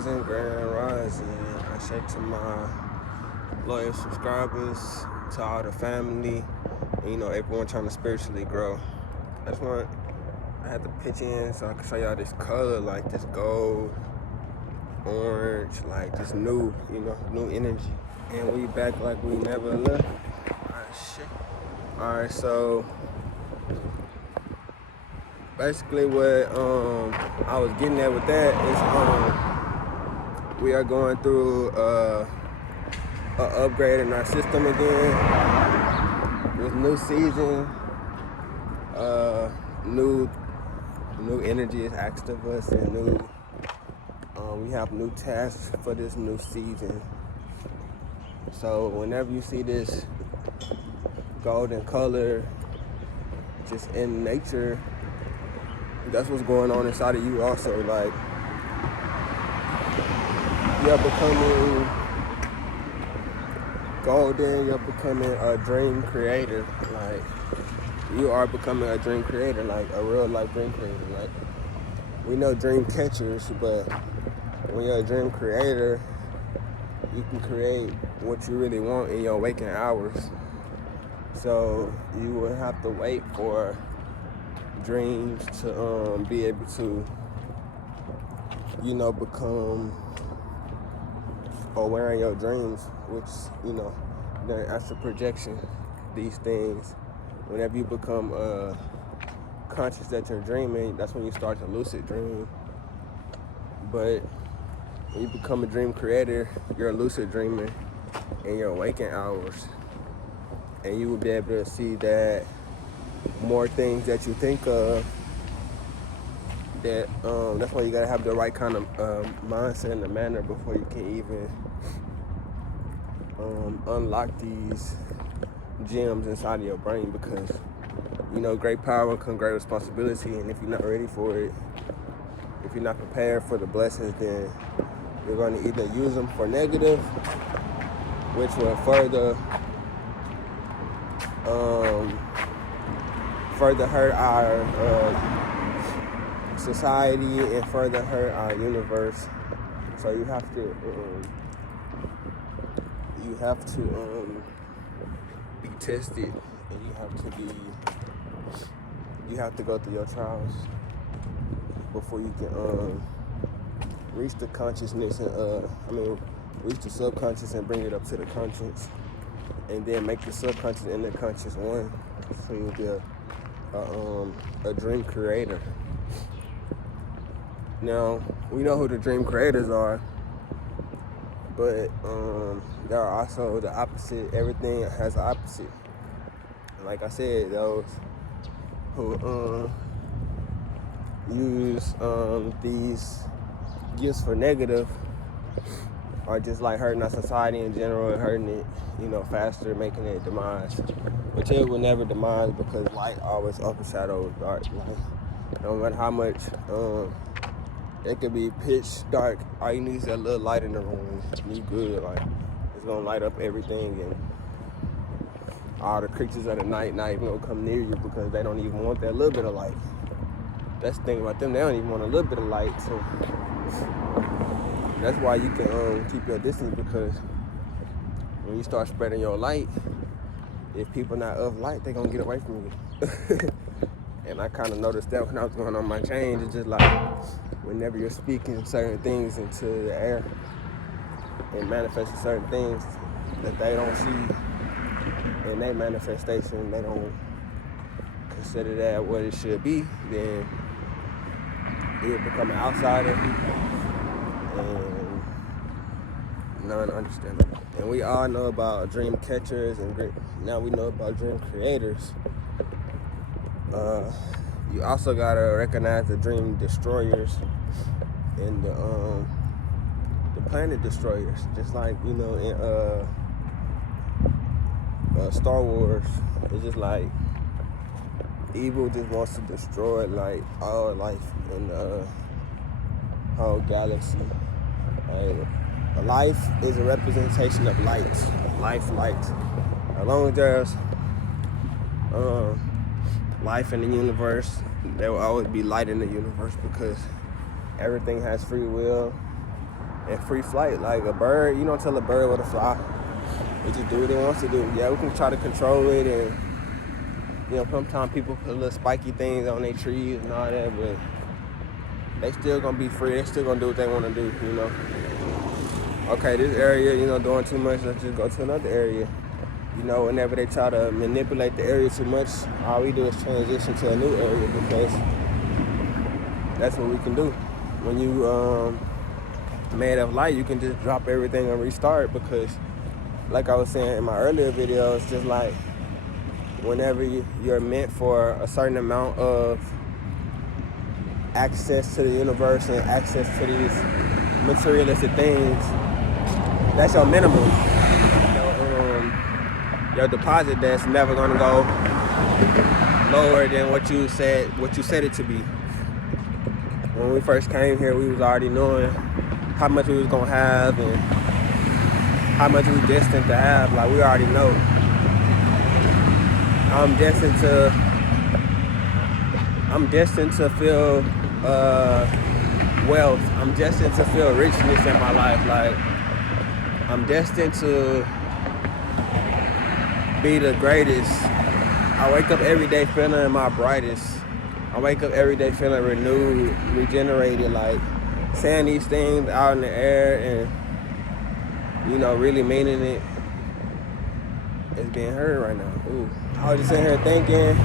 Grand Rising. I say to my loyal subscribers, to all the family, and, everyone trying to spiritually grow. I had to pitch in so I can show y'all this color, like this gold, orange, like this new energy. And we back like we never left. Alright, so basically what I was getting at with that is we are going through an upgrade in our system again. With new season, new energy is asked of us, and we have new tasks for this new season. So whenever you see this golden color just in nature, that's what's going on inside of you also. Like, you're becoming golden, you're becoming a dream creator. Like, you are becoming a dream creator, like a real life dream creator. Like, we know dream catchers, but when you're a dream creator, you can create what you really want in your waking hours. So you would have to wait for dreams to be able to, become aware of your dreams, which, then astral projection, these things. Whenever you become conscious that you're dreaming, that's when you start to lucid dream. But when you become a dream creator, you're a lucid dreamer in your waking hours. And you will be able to see that more things that you think of, that's why you gotta have the right kind of mindset and the manner before you can even unlock these gems inside of your brain, because great power comes great responsibility, and if you're not ready for it, if you're not prepared for the blessings, then you're going to either use them for negative, which will further hurt our society and further hurt our universe. So you have to be tested, and you have to go through your trials before you can reach the consciousness and reach the subconscious and bring it up to the conscious, and then make the subconscious and the conscious one. So you'll be a dream creator. Now, we know who the dream creators are, but there are also the opposite. Everything has an opposite. Like I said, those who use these gifts for negative are just like hurting our society in general and hurting it, faster, making it demise. Which it will never demise, because light always overshadows dark. Like, no matter how much it could be pitch dark, all you need is that little light in the room, and you good. Like, it's gonna light up everything, and all the creatures of the night not even gonna come near you, because they don't even want that little bit of light. That's the thing about them, they don't even want a little bit of light. So that's why you can keep your distance, because when you start spreading your light, if people not of light, they gonna get away from you. And I kind of noticed that when I was going on my change. It's just like, whenever you're speaking certain things into the air and manifesting certain things that they don't see in their manifestation, they don't consider that what it should be, then you'll become an outsider and non-understandable. And we all know about dream catchers, and now we know about dream creators. You also gotta recognize the dream destroyers and the planet destroyers. Just like in Star Wars, it's just like evil just wants to destroy like all life in the whole galaxy. Life is a representation of light. Light. As long as there's life in the universe, there will always be light in the universe, because everything has free will. and free flight. Like a bird, you don't tell a bird where to fly. They just do what it wants to do. Yeah, we can try to control it, and sometimes people put little spiky things on their trees and all that, but they still gonna be free. They still gonna do what they want to do. Okay, this area, doing too much. Let's just go to another area. Whenever they try to manipulate the area too much, all we do is transition to a new area, because that's what we can do. When you made of light, you can just drop everything and restart, because like I was saying in my earlier video, it's just like whenever you're meant for a certain amount of access to the universe and access to these materialistic things, that's your minimum. Your deposit that's never gonna go lower than what you said it to be. When we first came here, we was already knowing how much we was gonna have and how much we destined to have. Like, we already know. I'm destined to feel wealth. I'm destined to feel richness in my life. Like, I'm destined to be the greatest. I wake up every day feeling my brightest. I wake up every day feeling renewed, regenerated, like saying these things out in the air and, really meaning it. It's being heard right now. Ooh. I was just sitting here thinking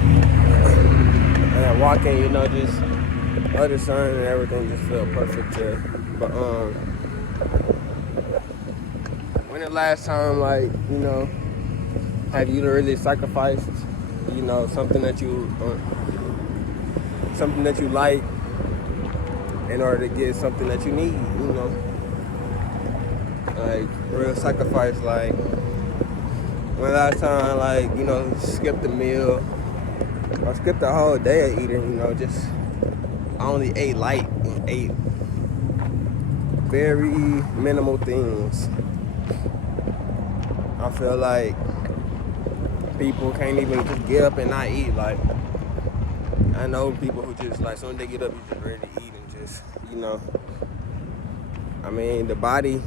and walking, just under sun and everything just felt perfect here. But when the last time, have you really sacrificed, something that you like in order to get something that you need, like real sacrifice? Like, when last time, skipped a meal or skipped a whole day of eating, I only ate light and ate very minimal things. I feel like people can't even just get up and not eat. Like, I know people who just, as soon as they get up, you just ready to eat and just, the body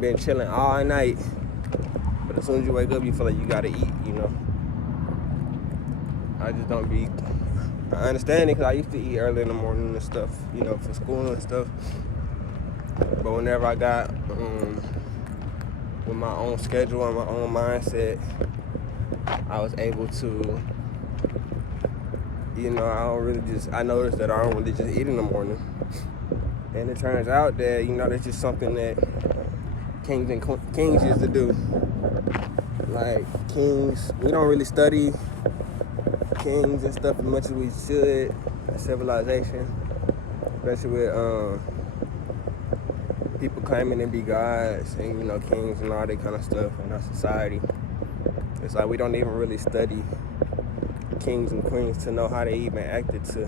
been chilling all night, but as soon as you wake up, you feel like you gotta eat, I just don't be, I understand it, because I used to eat early in the morning and stuff, for school and stuff, but whenever I got with my own schedule and my own mindset, I was able to, I noticed that I don't really just eat in the morning. And it turns out that, that's just something that kings used to do. Like, kings, we don't really study kings and stuff as much as we should in civilization, especially with people claiming to be gods and, kings and all that kind of stuff in our society. It's like we don't even really study kings and queens to know how they even acted to.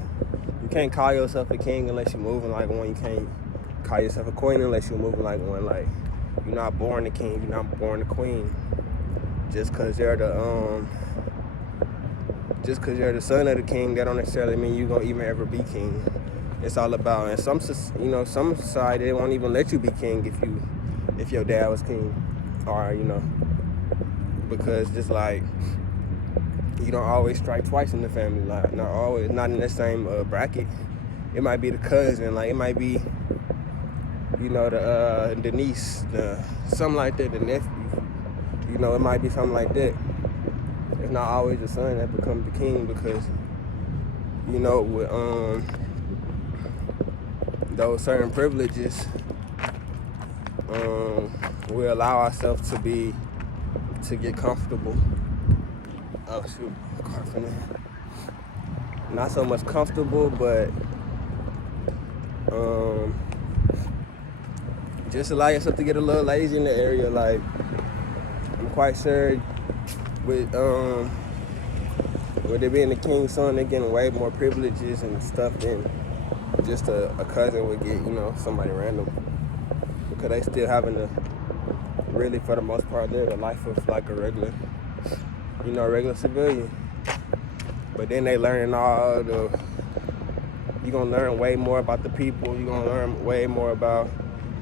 You can't call yourself a king unless you're moving like one. You can't call yourself a queen unless you're moving like one. Like, you're not born a king, you're not born a queen. Just because you're the son of the king, that don't necessarily mean you're gonna even ever be king. It's all about, and some society, they won't even let you be king if your dad was king, or because just like you don't always strike twice in the family, like not in the same bracket. It might be the cousin, like it might be the niece, something like that, the nephew. It might be something like that. It's not always the son that becomes the king, because with those certain privileges, we allow ourselves to get comfortable. Oh shoot, coughing. Not so much comfortable, but just allow yourself to get a little lazy in the area. Like, I'm quite sure with it being the king's son, they're getting way more privileges and stuff than just a cousin would get, somebody random. Because they still having to, really for the most part, live the life of like a regular civilian. But then they learning you're gonna learn way more about the people. You're gonna learn way more about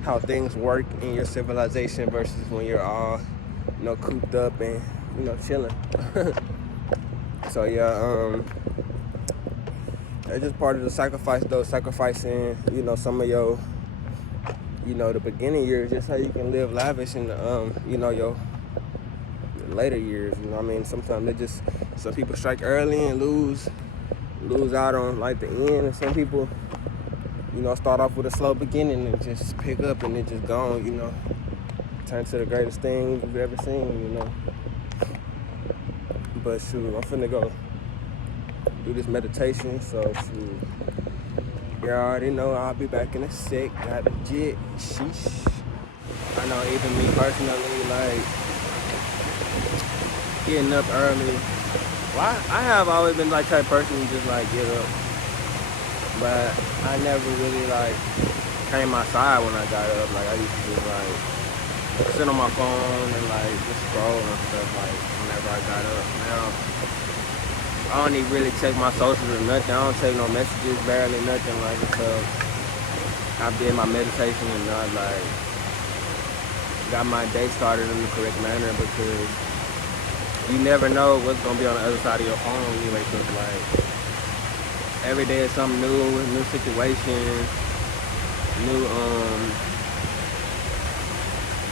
how things work in your civilization versus when you're all, cooped up and, chilling. So yeah, it's just part of the sacrifice though, sacrificing, some of your, the beginning years just so you can live lavish in the, your later years. Sometimes some people strike early and lose out on like the end, and some people, start off with a slow beginning and just pick up and it just gone, turn to the greatest thing you've ever seen, But shoot, I'm finna go do this meditation, so shoot. You already know I'll be back in a sec. Got a jet. Sheesh. I know even me personally, like, getting up early. Well, I have always been like type person who just like get up. But I never really like came outside when I got up. Like I used to just like sit on my phone and like just scroll and stuff like whenever I got up. Now I don't even really check my socials or nothing. I don't check no messages, barely nothing like until I did my meditation and I like got my day started in the correct manner, because you never know what's gonna be on the other side of your phone when you wake up. Like every day is something new situation,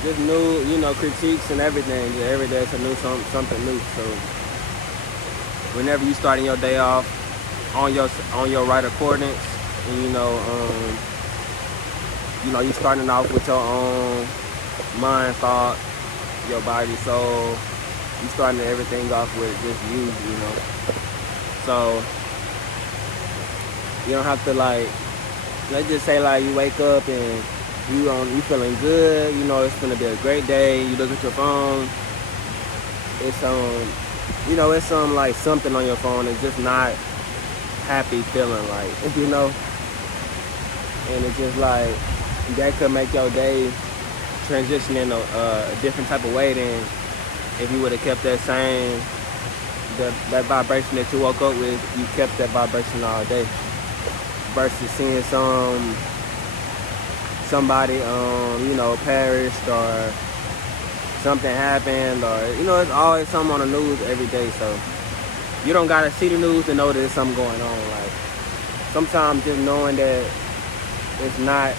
just new, critiques and everything. Just every day it's a new something new. So whenever you starting your day off on your right accordance, and you starting off with your own mind, thought, your body, soul. You starting everything off with just you, So you don't have to like, let's just say like you wake up and you feeling good, it's gonna be a great day. You look at your phone, it's it's like something on your phone. It's just not happy feeling, like, and it's just like that could make your day transition in a different type of way than if you would have kept that same that vibration that you woke up with. You kept that vibration all day versus seeing somebody perished or something happened, or it's always something on the news every day. So you don't gotta see the news to know that there's something going on. Like sometimes just knowing that it's not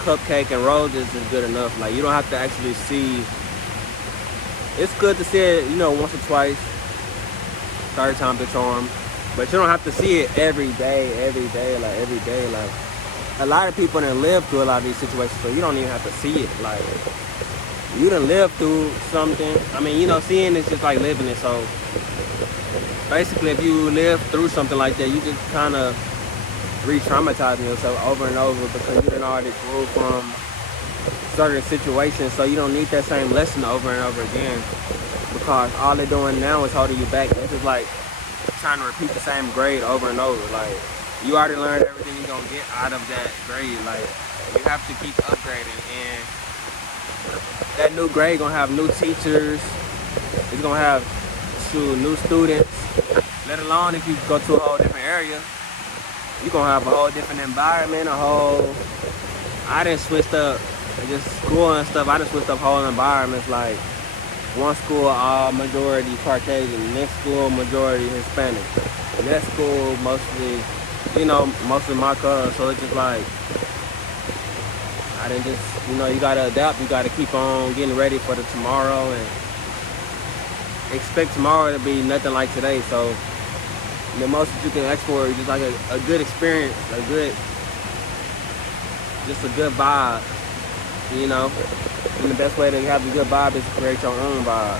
cupcake and roses is good enough. Like you don't have to actually see. It's good to see it, once or twice, third time's the charm, but you don't have to see it every day. Like a lot of people done live through a lot of these situations, so you don't even have to see it. Like you done lived through something. Seeing is just like living it. So basically, if you live through something like that, you just kind of re-traumatizing yourself over and over, because you done already grew from certain situations, so you don't need that same lesson over and over again, because all they're doing now is holding you back. It's just like trying to repeat the same grade over and over. Like you already learned everything you're gonna get out of that grade. Like you have to keep upgrading, and that new grade gonna have new teachers. It's gonna have new students. Let alone if you go to a whole different area, you're gonna have a whole different environment. I done switched up just school and stuff. I done switched up whole environments. Like one school all majority Caucasian, next school majority Hispanic, next school mostly most of my cousins. So it's just like I didn't just you gotta adapt. You gotta keep on getting ready for the tomorrow and expect tomorrow to be nothing like today. So the most that you can ask for is just like a good experience, just a good vibe. And the best way to have a good vibe is to create your own vibe.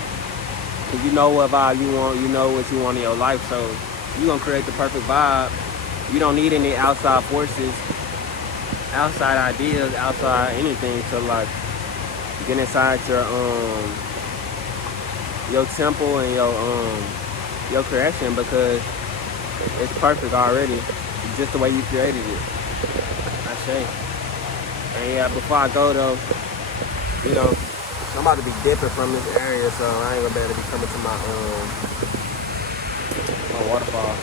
Because you know what vibe you want, you know what you want in your life, so you're going to create the perfect vibe. You don't need any outside forces, outside ideas, outside anything to like get inside your temple and your creation, because it's perfect already. It's just the way you created it. I say. And yeah, before I go though, I'm about to be dipping from this area, so I ain't gonna be able to be coming to my waterfall.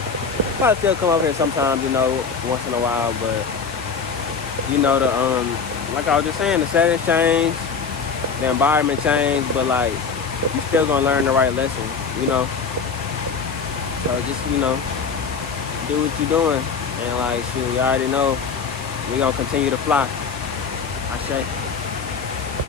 Probably still come over here sometimes, once in a while, but like I was just saying, the settings change, the environment change, but like you still gonna learn the right lesson, you know. So just, you know, do what you're doing, and like shoot, you already know we gonna continue to fly. I say.